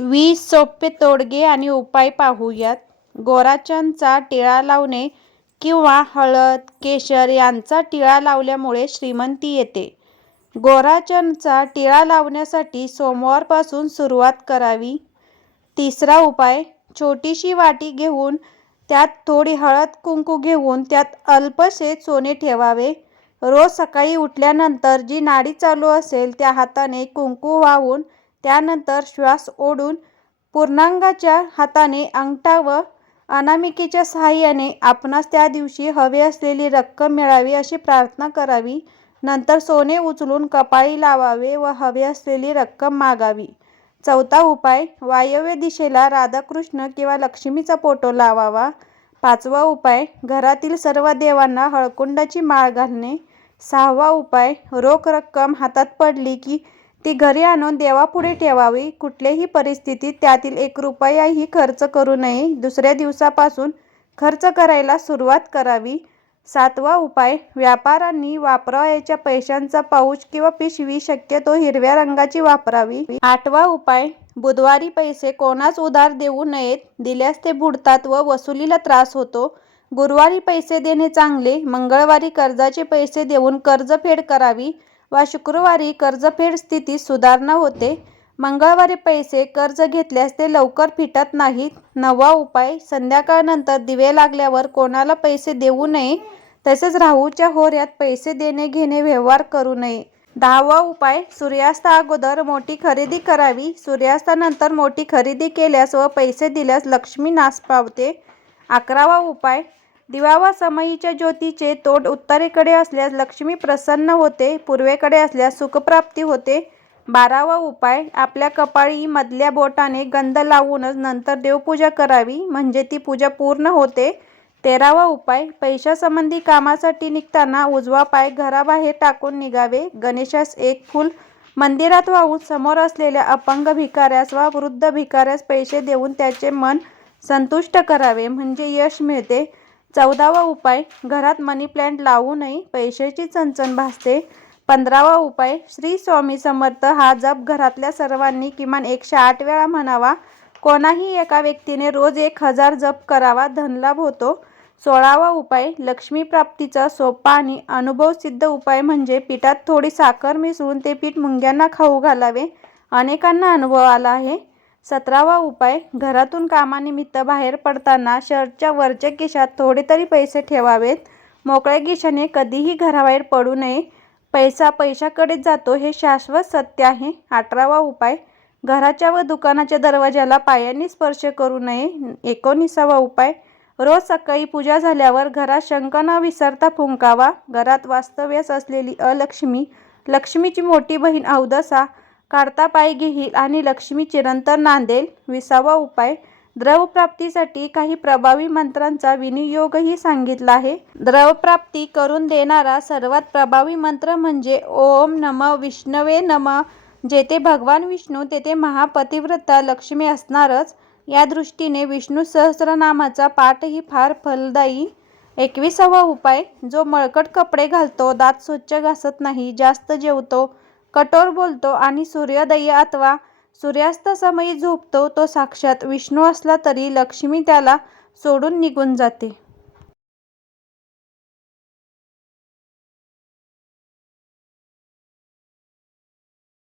वीस सोपे तोडगे आणि उपाय पाहूयात. गोराच्यांचा टिळा लावणे किंवा हळद, केशर यांचा टिळा लावल्यामुळे श्रीमंती येते. गोराच्यांचा टिळा लावण्यासाठी सोमवारपासून सुरुवात करावी. तिसरा उपाय छोटीशी वाटी घेऊन त्यात थोडी हळद कुंकू घेऊन त्यात अल्पसे सोने ठेवावे. रोज सकाळी उठल्यानंतर जी नाडी चालू असेल त्या हाताने कुंकू वाहून त्यानंतर श्वास ओढून पूर्णांगाच्या हाताने अंगठा व अनामिकेच्या सहाय्याने आपणास त्या दिवशी हवी असलेली रक्कम मिळावी अशी प्रार्थना करावी. नंतर सोने उचलून कपाळी लावावे व हवी असलेली रक्कम मागावी. चौथा उपाय वायव्य दिशेला राधाकृष्ण किंवा लक्ष्मीचा फोटो लावावा. पाचवा उपाय घरातील सर्व देवांना हळकुंडाची माळ घालणे. सहावा उपाय रोख रक्कम हातात पडली की ती घरी आणून देवापुढे ठेवावी. कुठल्याही परिस्थितीत त्यातील एक रुपयाही खर्च करू नये. दुसऱ्या दिवसापासून खर्च करायला सुरुवात करावी. सातवा उपाय व्यापाऱ्यांनी वापरावयाच्या पैशांचा पाऊच किंवा पिशवी शक्यतो हिरव्या रंगाची वापरावी. आठवा उपाय बुधवारी पैसे कोणास उधार देऊ नयेत. दिल्यास ते बुडतात व वसुलीला त्रास होतो. गुरुवारी पैसे देणे चांगले. मंगळवारी कर्जाचे पैसे देऊन कर्जफेड करावी वा शुक्रवारी कर्जफेड स्थितीत सुधारणा होते. मंगळवारी पैसे कर्ज घेतल्यास ते लवकर फिटत नाहीत. नवा उपाय संध्याकाळनंतर दिवे लागल्यावर कोणाला पैसे देऊ नये तसेच राहूच्या होऱ्यात पैसे देणे घेणे व्यवहार करू नये. दहावा उपाय सूर्यास्ता अगोदर मोठी खरेदी करावी. सूर्यास्तानंतर मोठी खरेदी केल्यास व पैसे दिल्यास लक्ष्मी नास पावते. अकरावा उपाय दिवा व समईच्या ज्योतीचे तोंड उत्तरेकडे असल्यास लक्ष्मी प्रसन्न होते. पूर्वेकडे असल्यास सुखप्राप्ती होते. बारावा उपाय आपल्या कपाळी मधल्या बोटाने गंध लावूनच नंतर देवपूजा करावी म्हणजे ती पूजा पूर्ण होते. तेरावा उपाय पैशासंबंधी कामासाठी निघताना उजवा पाय घराबाहेर टाकून निघावे. गणेशास एक फूल मंदिरात वाहून समोर असलेल्या अपंग भिकाऱ्यास वा वृद्ध भिकाऱ्यास पैसे देऊन त्याचे मन संतुष्ट करावे म्हणजे यश मिळते. चौदावा उपाय घरात मनी प्लॅन्ट लावू नये. पैशाची चणचण भासते. पंधरावा उपाय श्री स्वामी समर्थ हा जप घरातल्या सर्वांनी किमान एकशे आठ वेळा म्हणावा. कोणाही एका व्यक्तीने रोज एक हजार जप करावा. धनलाभ होतो. सोळावा उपाय लक्ष्मी प्राप्तीचा सोपा आणि अनुभवसिद्ध उपाय म्हणजे पिठात थोडी साखर मिसळून ते पीठ मुंग्यांना खाऊ घालावे. अनेकांना अनुभव आला आहे. सतरावा उपाय घरातून कामानिमित्त बाहेर पडताना शर्टच्या वरच्या खिशात थोडे तरी पैसे ठेवावेत. मोकळ्या खिशाने कधीही घराबाहेर पडू नये. पैसा पैशाकडेच जातो हे शाश्वत सत्य आहे. अठरावा उपाय घराच्या व दुकानाच्या दरवाजाला पायांनी स्पर्श करू नये. एकोणीसावा उपाय रोज सकाळी पूजा झाल्यावर घरात शंख न विसरता फुंकावा. घरात वास्तव्यास असलेली अलक्ष्मी लक्ष्मीची मोठी बहीण अवदसा काढता पाय घेईल आणि लक्ष्मी चिरंतर नांदेल. विसावा उपाय द्रवप्राप्तीसाठी काही प्रभावी मंत्रांचा विनियोगही सांगितला आहे. द्रवप्राप्ती करून देणारा सर्वात प्रभावी मंत्र म्हणजे ओम नमः विष्णवे नमः. जेथे भगवान विष्णू तेथे महापतिव्रता लक्ष्मी असणारच. या दृष्टीने विष्णू सहस्रनामाचा पाठही फार फलदायी. एकविसावा उपाय जो मळकट कपडे घालतो, दात स्वच्छ घासत नाही, जास्त जेवतो, कठोर बोलतो आणि सूर्योदयी अथवा सूर्यास्तासमयी झोपतो तो साक्षात विष्णू असला तरी लक्ष्मी त्याला सोडून निघून जाते.